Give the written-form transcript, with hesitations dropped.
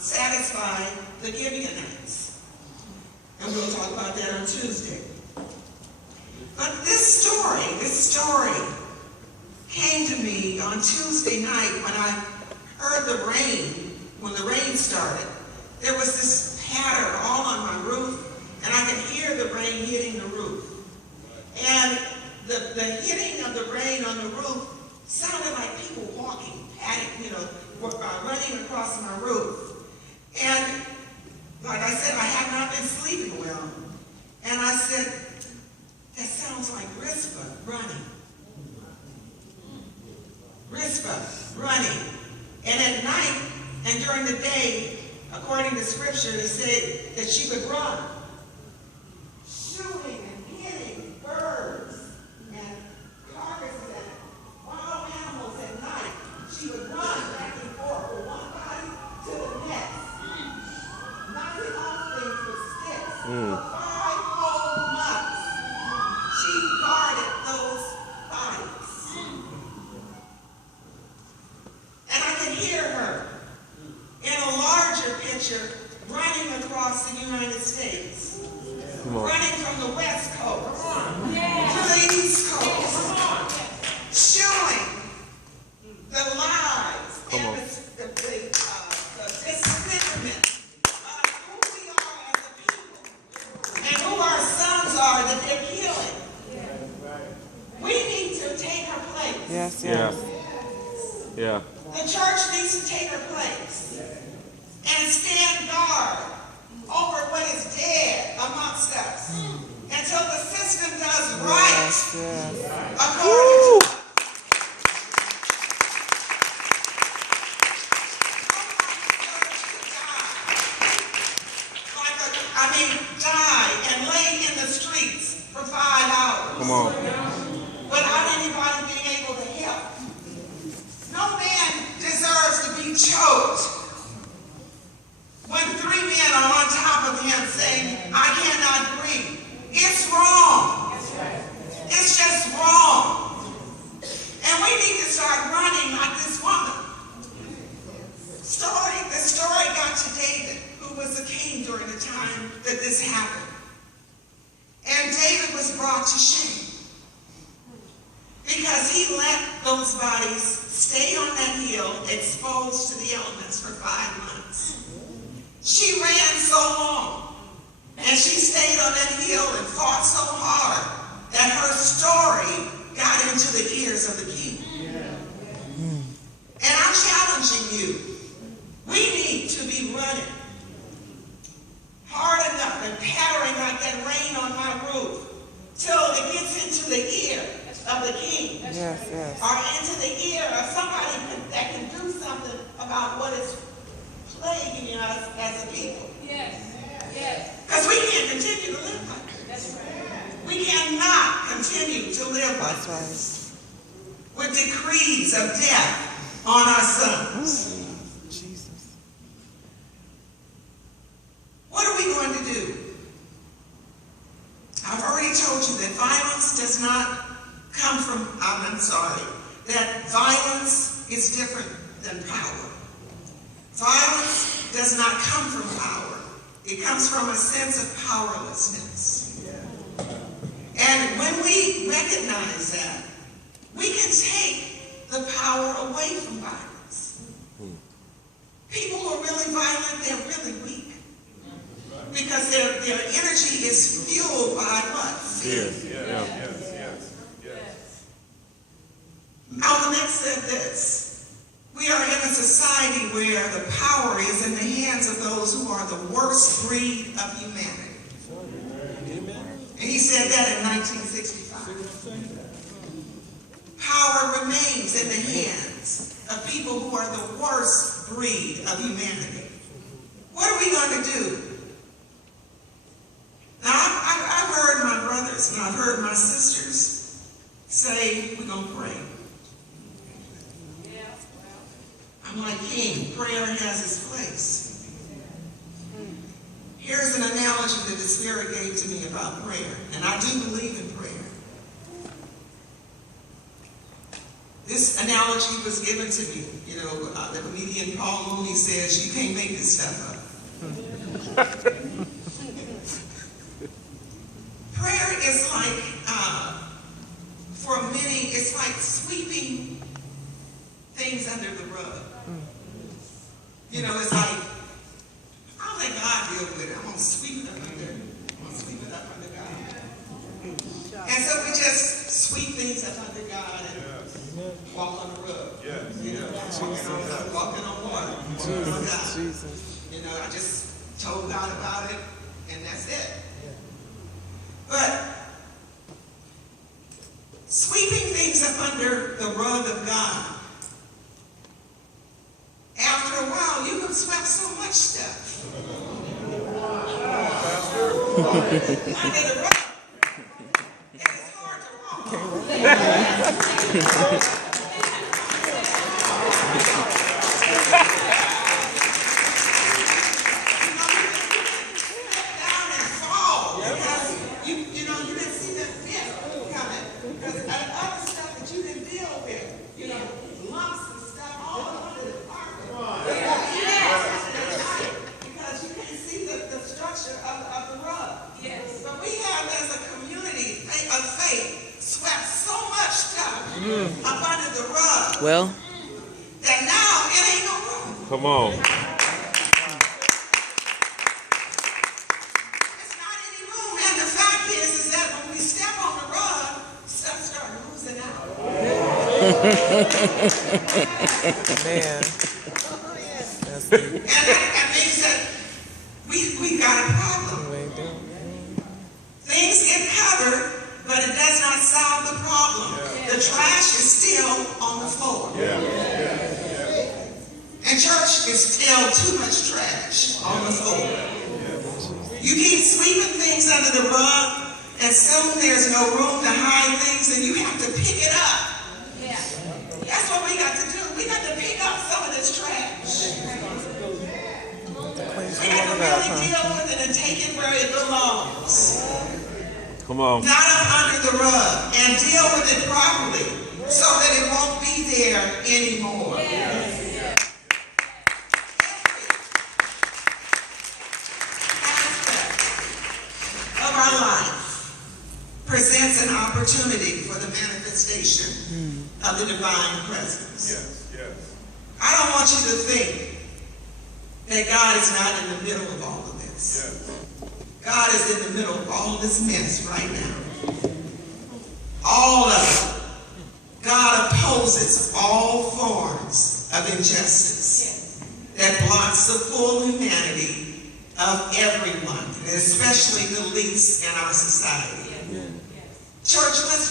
satisfy the Gibeonites. And we'll talk about that on Tuesday. But this story came to me on Tuesday night when I heard when the rain started. There was this patter all on my roof, and I could hear the rain hitting the roof. And the hitting of the rain on the roof sounded like people walking, running across my roof. And like I said, I have not been sleeping well. And I said, that sounds like Rizpah running. Rizpah running. And at night and during the day, according to scripture, it said that she would run, shooting and hitting birds and carcasses and wild animals at night. She would run back and forth from one body to the next, knocking off things with sticks. For 5 whole months, she guarded those bodies. And I could hear her in a larger picture running across the United States, running from the West Coast to the East Coast, showing the lives and the disfigurement of who we are as a people and who our sons are that they're killing. We need to take our place. Yes. Yeah. The church needs to take her place and stand guard over what is dead amongst us until the system does right according to die and lay in the streets for 5 hours. Come on. Without anybody being able to help. No man deserves to be choked when 3 men are on top of him saying, I cannot breathe. It's wrong. It's just wrong. And we need to start running like this woman. The story got to David, who was a king during the time that this happened. And David was brought to shame because he let those bodies stay on that hill exposed to the elements for 5 months. She ran so long and she stayed on that hill and fought so hard that her story got into the ears of the king. And I'm challenging you. We need to be running hard enough and pattering like that rain on my roof till it gets into the ear of the king. Yes. Or into the ear of somebody that can do something about what is plaguing us as a people. Yes. Because we can't continue to live like this. That's right. We cannot continue to live like this with decrees of death on our sons. Jesus. What are we going to do? I've already told you that violence does not come from, that violence is different than power. Violence does not come from power. It comes from a sense of powerlessness. And when we recognize that, we can take the power away from violence. People who are really violent, they're really weak. Because their energy is fueled by what? Fear. Yes. Malcolm X said this: we are in a society where the power is in the hands of those who are the worst breed of humanity. And he said that in 1965. Power remains in the hands of people who are the worst breed of humanity. What are we going to do? Now, I've heard my brothers and I've heard my sisters say, we're going to pray. I'm like, King, prayer has its place. Here's an analogy that the Spirit gave to me about prayer, and I do believe in prayer. This analogy was given to me, the comedian Paul Mooney says you can't make this stuff up. Prayer is like, for many, it's like sweeping things under the rug. You know, it's like, I'll let God deal with it. I'm going to sweep it up under. I'm going to sweep it up under God. And so we just sweep things up under God and walk on the rug. You know, walking on water. Jesus. You know, I just told God about it, and that's it. But sweeping things up under the rug of God, after a while, you can sweep so much stuff under the rug. And it's hard to walk. Up under the rug. Well, that now it ain't no room. Come on. It's not any room. And the fact is that when we step on the rug, stuff starts losing out. man. And that means that we got a problem. Things get covered, but it does not solve the problem. The trash is still on the floor. And church is still too much trash on the floor. You keep sweeping things under the rug, and soon there's no room to hide things, and you have to pick it up. That's what we got to do. We got to pick up some of this trash. We got to really deal with it and take it where it belongs. Come on. Not up under the rug, and deal with it properly so that it won't be there anymore. Every aspect of our life presents an opportunity for the manifestation of the divine presence. I don't want you to think that God is not in the middle of all of this. God is in the middle of all this mess right now. All of it. God opposes all forms of injustice that blocks the full humanity of everyone, and especially the least in our society. Church, let's